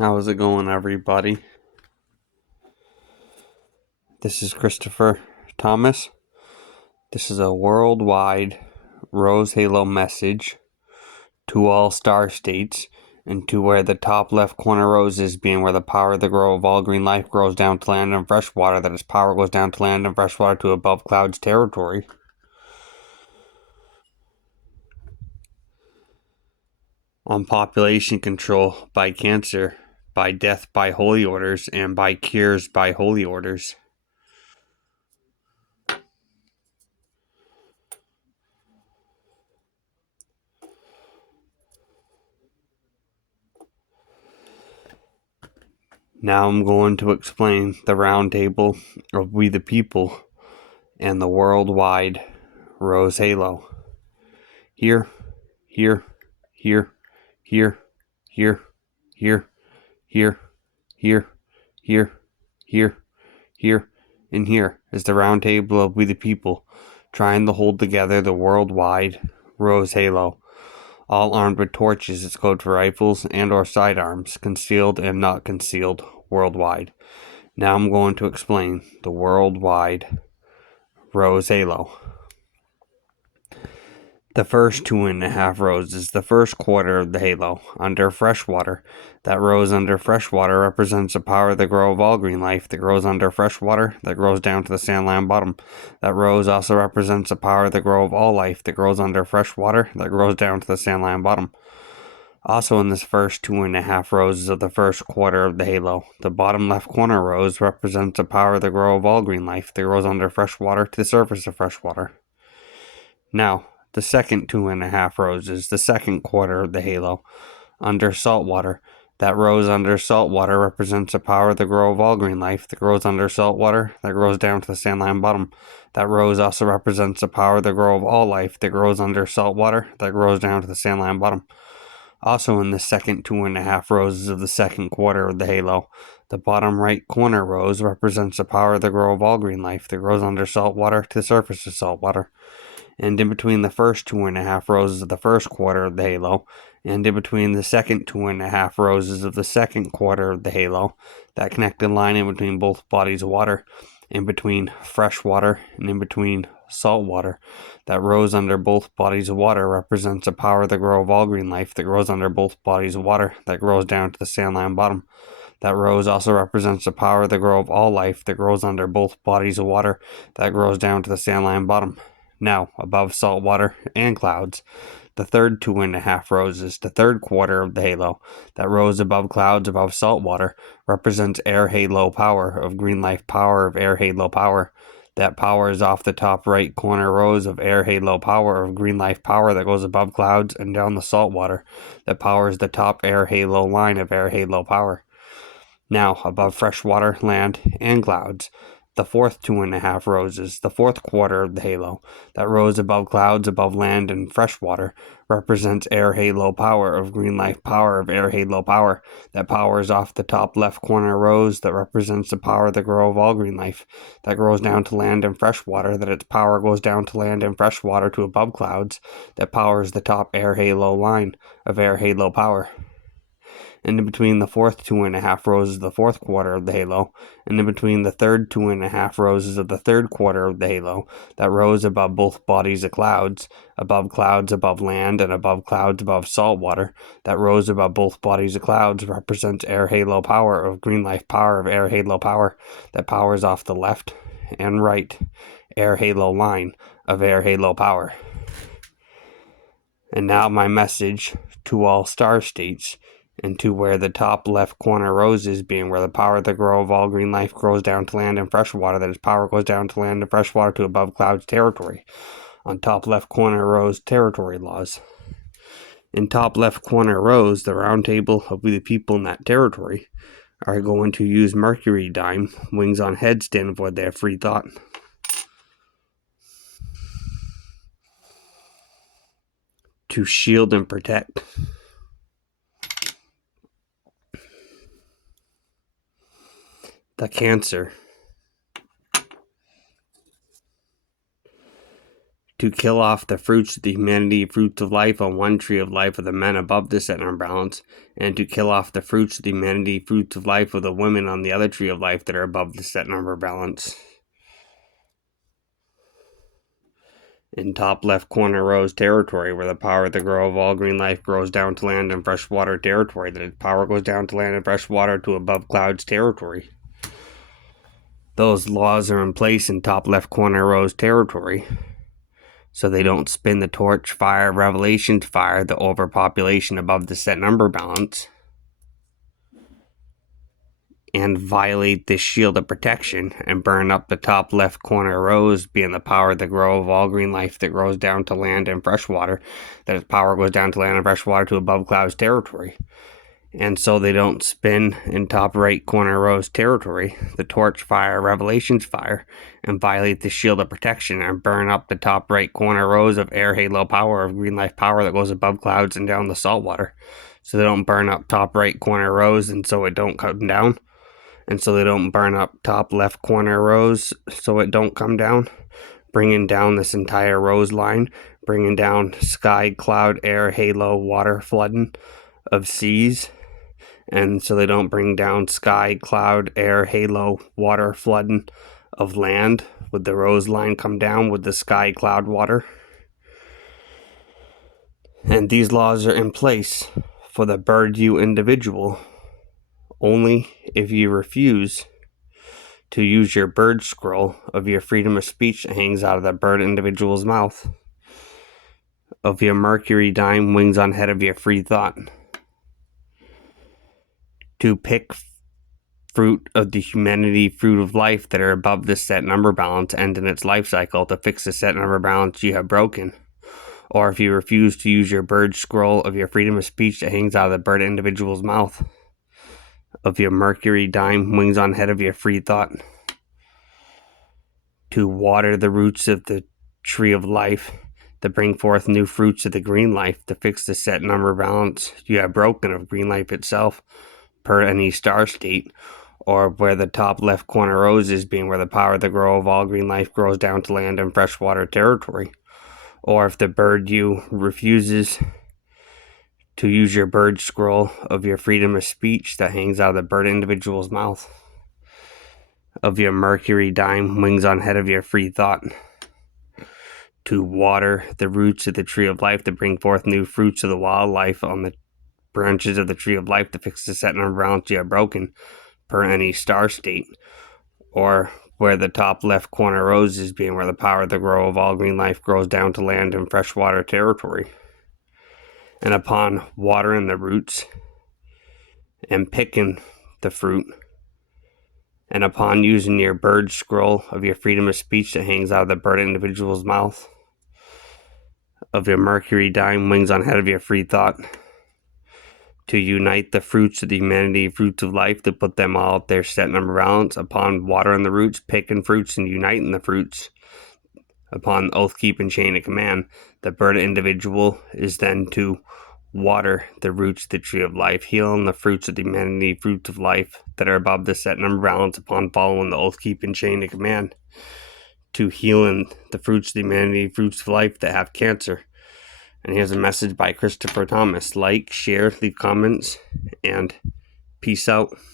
How's it going, everybody? This is Christopher Thomas. This is a worldwide rose halo message to all star states and to where the top left corner rose is, being where the power of the grow of all green life grows down to land and fresh water, that its power goes down to land and fresh water to above clouds territory. On population control by cancer, by death by holy orders, and by cures by holy orders. Now I'm going to explain the round table of We the People and the worldwide rose halo. Here, here, here, here, here, here, here, here, here, here, here, and here is the round table of We the People, trying to hold together the worldwide rose halo. All armed with torches, it's code for rifles and or sidearms, concealed and not concealed, worldwide. Now I'm going to explain the worldwide rose halo. The first 2.5 rows is the first quarter of the halo, under freshwater. That rose under freshwater represents the power that grow of all green life that grows under freshwater, that grows down to the sandline bottom. That rose also represents the power that grow of all life that grows under freshwater, that grows down to the sandline bottom. Also in this first 2.5 rows of the first quarter of the halo, the bottom left corner rose represents the power that grow of all green life that grows under freshwater to the surface of freshwater. Now, the second 2.5 rows is the second quarter of the halo, under saltwater. That rose under saltwater represents the power that grow of all green life that grows under saltwater, that grows down to the sandline bottom. That rose also represents the power that grow of all life that grows under saltwater, that grows down to the sandline bottom. Also in the second 2.5 rows of the second quarter of the halo, the bottom right corner rose represents the power that grow of all green life that grows under saltwater to the surface of saltwater. And in between the first 2.5 roses of the first quarter of the halo, and in between the second 2.5 roses of the second quarter of the halo, that connected line in between both bodies of water, in between fresh water and in between salt water, that rose under both bodies of water represents the power that grow of all green life that grows under both bodies of water, that grows down to the sandline bottom. That rose also represents the power that grow of all life that grows under both bodies of water, that grows down to the sandline bottom. Now, above salt water and clouds, the third 2.5 roses, the third quarter of the halo, that rose above clouds, above salt water, represents air halo power of green life power of air halo power. That power is off the top right corner rows of air halo power of green life power that goes above clouds and down the salt water. That powers the top air halo line of air halo power. Now, above freshwater, land, and clouds, the fourth 2.5 roses, the fourth quarter of the halo, that rose above clouds, above land, and freshwater, represents air halo power of green life power of air halo power. That powers off the top left corner rose that represents the power that grow of all green life, that grows down to land and freshwater, that its power goes down to land and freshwater to above clouds, that powers the top air halo line of air halo power. And in between the fourth 2.5 roses of the fourth quarter of the halo, and in between the third 2.5 roses of the third quarter of the halo, that rose above both bodies of clouds, above land, and above clouds above salt water, that rose above both bodies of clouds represents air halo power of green life power of air halo power, that powers off the left and right air halo line of air halo power. And now my message to all star states, and to where the top left corner rose is, being where the power that grow of all green life grows down to land and fresh water, that its power goes down to land and fresh water to above clouds territory. On top left corner rose territory laws. In top left corner rose, the round table of the people in that territory are going to use Mercury dime, wings on head, stand for their free thought. To shield and protect. The cancer. to kill off the fruits of the humanity, fruits of life on one tree of life of the men above the set number balance, and to kill off the fruits of the humanity, fruits of life of the women on the other tree of life that are above the set number balance. In top left corner rows territory, where the power of the grow of all green life grows down to land and freshwater territory, that its power goes down to land and freshwater to above clouds territory. Those laws are in place in top left corner rows territory, so they don't spin the torch fire, revelations fire, the overpopulation above the set number balance, and violate this shield of protection and burn up the top left corner rows, being the power of the grow of all green life that grows down to land and freshwater, that its power goes down to land and freshwater to above clouds territory. And so they don't spin in top right corner rows territory, the torch fire, revelations fire, and violate the shield of protection and burn up the top right corner rows of air halo power, of green life power that goes above clouds and down the saltwater. So they don't burn up top right corner rows, and so it don't come down. And so they don't burn up top left corner rows, so it don't come down, bringing down this entire rose line, bringing down sky, cloud, air, halo, water, flooding of seas. And so they don't bring down sky, cloud, air, halo, water, flooding of land. Would the rose line come down with the sky, cloud, water? And these laws are in place for the bird you individual only if you refuse to use your bird scroll of your freedom of speech that hangs out of the bird individual's mouth, of your mercury dime wings on head of your free thought, to pick fruit of the humanity, fruit of life that are above the set number balance and in its life cycle to fix the set number balance you have broken. Or if you refuse to use your bird scroll of your freedom of speech that hangs out of the bird individual's mouth, of your mercury dime wings on head of your free thought, to water the roots of the tree of life to bring forth new fruits of the green life to fix the set number balance you have broken of green life itself per any star state, or where the top left corner rows is being where the power of the grow of all green life grows down to land and freshwater territory. Or if the bird you refuses to use your bird scroll of your freedom of speech that hangs out of the bird individual's mouth, of your mercury dime wings on head of your free thought, to water the roots of the tree of life to bring forth new fruits of the wildlife on the branches of the tree of life to fix the set number balance you have broken per any star state, or where the top left corner rows is being where the power of the grow of all green life grows down to land in freshwater territory. And upon watering the roots and picking the fruit, and upon using your bird scroll of your freedom of speech that hangs out of the bird individual's mouth, of your mercury dime wings on head of your free thought, to unite the fruits of the humanity, fruits of life, to put them all at their set number balance, upon watering the roots, picking fruits, and uniting the fruits, upon oath keeping chain of command, the bird individual is then to water the roots of the tree of life, healing the fruits of the humanity, fruits of life that are above the set number balance upon following the oath keeping chain of command, to healing the fruits of the humanity, fruits of life that have cancer. And here's a message by Christopher Thomas. Like, share, leave comments, and peace out.